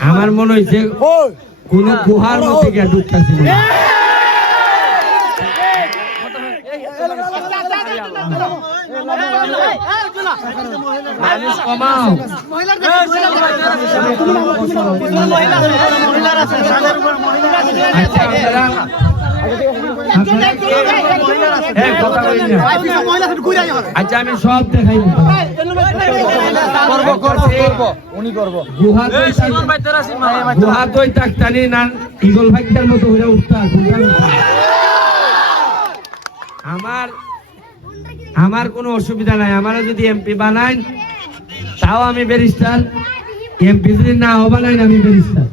আমার মনে হয়েছে কোন গুহার মধ্যে গিয়ে ঢুকতেছি কমাও আচ্ছা আমি সব দেখাই। করব করব করব। উনি করব। গুহা গুহা তাকতানি না ইগল ভাইটার মতো হয়ে উঠতা আমার আমার কোনো অসুবিধা নাই আমারও যদি এমপি বানাই তাও আমি ব্যারিস্টার এমপি যদি না হবা নাই আমি ব্যারিস্টার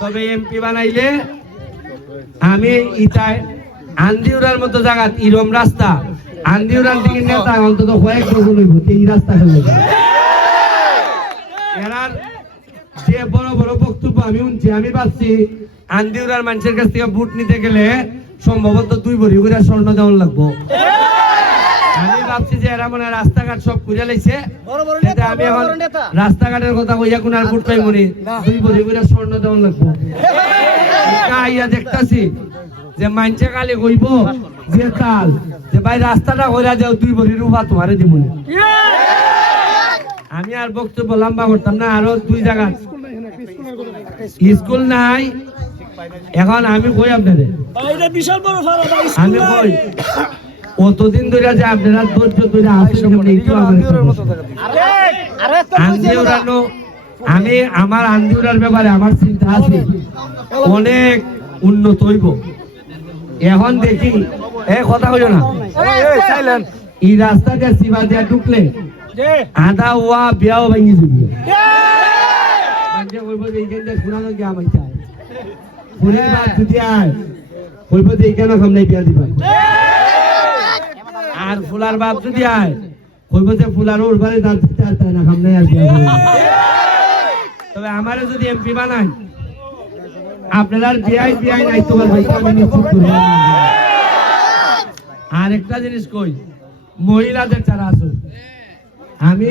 তবে এমপি বানাইলে আমি ইটায় আন্দিউরার মতো জায়গা ইরম রাস্তা আন্দিউরার দিকে নেতা অন্তত কয়েক বছর হইব এই রাস্তা এরার যে বড় বড় বক্তব্য আমি শুনছি আমি ভাবছি আন্দিউরার মানুষের কাছ থেকে ভোট নিতে গেলে সম্ভবত দুই ভরি করে স্বর্ণ দেওয়ান লাগবো। আমি ভাবছি যে এরা মনে রাস্তাঘাট সব খুঁজে লাইছে। আমি এখন রাস্তাঘাটের কথা কইয়া কোন আর ভোট পাইব দুই ভরি করে স্বর্ণ দেওয়ান লাগবো। আইয়া দেখতাছি যে মানছে কালে কইব যে তাল যে ভাই রাস্তাটা কইরা দেও দুই ভরি রূপা তোমারে দিব আমি আর বক্তব্য লম্বা করতাম না আরও দুই জায়গা স্কুল নাই এখন আমি কই আপনাদের আমি কই কতদিন ধরে যে আপনারা ধৈর্য ধরে আসেন আমি আমার আন্দিউরার ব্যাপারে আমার চিন্তা আছে। অনেক উন্নত হইব। এখন দেখি এ কথা কইও না। এই রাস্তাটা সীমা দিয়া ঢুকলে আধা ওয়া বিয়াও ভাঙি যাবি। দিয়ে আর ফুলার বাপ যদি আয় কইব যে ফুলার ওর বাড়ি আর তাই না সামনে আর বিয়া। তবে আমারে যদি এমপি বানায় আপনারা বিআই বিআই নাই তোমার ভাই আর একটা জিনিস কই, মহিলাদের যারা আছে, আমি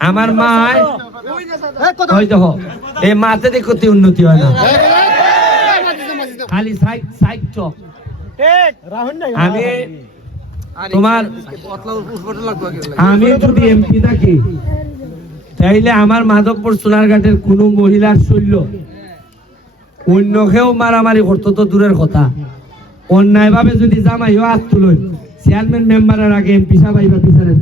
আমার মা ওই দেখো এই মাতে দেখো তে উন্নতি হয় না। খালি সাইড সাইড চক। আমি তোমার আমি যদি এমপি থাকি তাইলে আমার মাধবপুর সোনারঘাটের কোন মহিলার শৈল্য অন্য কেউ মারামারি করতো তো দূরের কথা। অন্যায় ভাবে যদি জামাইও হাত তুলই চেয়ারম্যান মেম্বারের আগে এমপি সাহেব বা বিচারের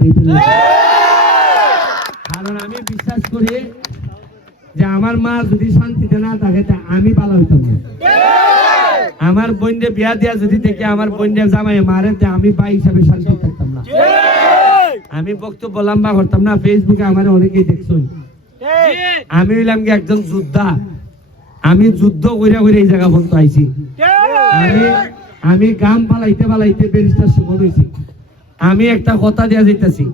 কারণ আমি বিশ্বাস করি যে আমার মা যদি শান্তিতে না থাকে আমি ভালো হইতাম না। আমার বোনকে বিয়া দিয়া যদি দেখে আমার বোনকে জামাই মারে আমি ভাই হিসাবে শান্তি আমি বক্তব্য লম্বা করতাম না ফেসবুকে আমার অনেকেই দেখছ আমি হইলাম কি একজন যোদ্ধা। আমি যুদ্ধ কইরা কইরা এই জায়গা পর্যন্ত আইছি। আমি আমি গাম পালাইতে পালাইতে ব্যারিস্টার সুমন হইছি। আমি একটা কথা দিয়া যাইতাছি।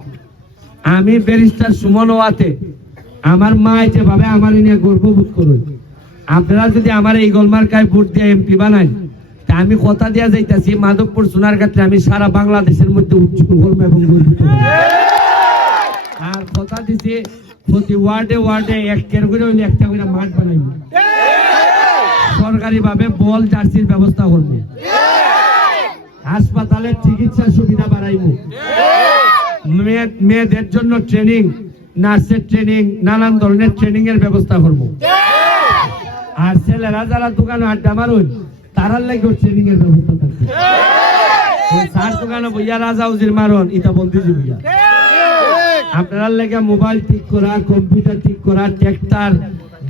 আমি ব্যারিস্টার সুমন হওয়াতে আমার মা যেভাবে আমার নিয়ে গর্ববোধ করুন। আপনারা যদি আমার এই গলমার্কায় ভোট দিয়ে এমপি বানাই তা আমি কথা দিয়া যাইতেছি, মাধবপুর সোনার ক্ষেত্রে আমি সারা বাংলাদেশের মধ্যে উজ্জ্বল হলম এবং গর্বিত আর কথা দিছি, প্রতি ওয়ার্ডে ওয়ার্ডে এক কের করে হইলে একটা করে মাঠ বানাইব। সরকারি ভাবে বল, জার্সির ব্যবস্থা করব। হাসপাতালের চিকিৎসা সুবিধা বাড়াইব। মেয়ে- মেয়েদের জন্য ট্রেনিং, নার্সের ট্রেনিং, নানান ধরনের ট্রেনিং এর ব্যবস্থা করব। আর ছেলেরা যারা দোকানে আড্ডা মারুন তারার লাগে ট্রেনিং এর ব্যবস্থা থাকবে। সার দোকানে বইয়া রাজা উজির মারুন ইটা বন্দি বইয়া আপনার লেগে মোবাইল ঠিক করা কম্পিউটার ঠিক করা ট্র্যাক্টর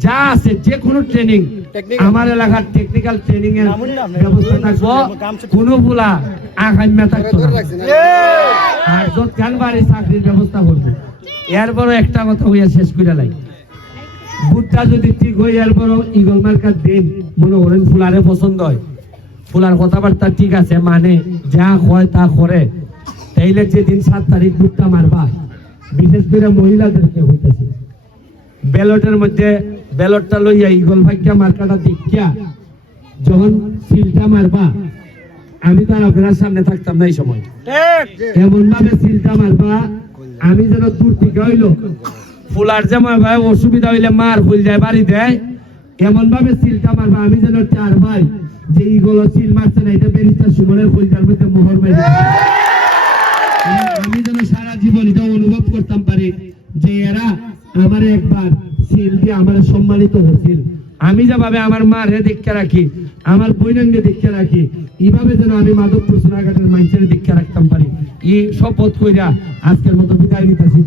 যা আছে যে কোনো ট্রেনিং আমার এলাকার টেকনিক্যাল ট্রেনিং এর ব্যবস্থা থাকব। কোনো বুলা আকাম্যা থাকতো আর যত গানবাড়ি চাকরির ব্যবস্থা করব। এরপরও একটা কথা হইয়া শেষ করে লাই। বুটটা যদি ঠিক হয়ে এরপরও ইগল মার্কার দিন। মনে করেন ফুলারে পছন্দ হয়। ফুলার কথাবার্তা ঠিক আছে মানে যা হয় তা করে। তাইলে যেদিন সাত তারিখ বুটটা মারবা বিশেষ করে মহিলাদেরকে হইতেছে। ব্যালটের মধ্যে ব্যালটটা লইয়া ইগল ভাগ্যা মার্কাটা দেখিয়া যখন সিলটা মারবা আমি তো আর আপনার সামনে থাকতাম না এই সময়। এমন ভাবে সিলটা মারবা আমি যেন দূর থেকে হইল। ফুলার যেমন অসুবিধা হইলে মার ফুল যায় বাড়ি দেয় এমন ভাবে সিলটা মারবা, আমি যেন চার ভাই যে ইগুলো সিল মারছে না, এটা বেরিস্টার সুমনের ফুল যার মধ্যে মোহর মেরে আমি যেন সারা জীবন এটা অনুভব করতাম পারি যে এরা আমার একবার সিল দিয়ে আমার সম্মানিত হচ্ছিল আমি যেভাবে আমার মার হে দীক্ষা রাখি, আমার বৈনঙ্গে দীক্ষা রাখি, এইভাবে যেন আমি মাধবপুর সোনাঘাটের মানুষের দীক্ষা রাখতাম পারি। এই শপথ কইরা আজকের মতো বিদায় নিতেছি।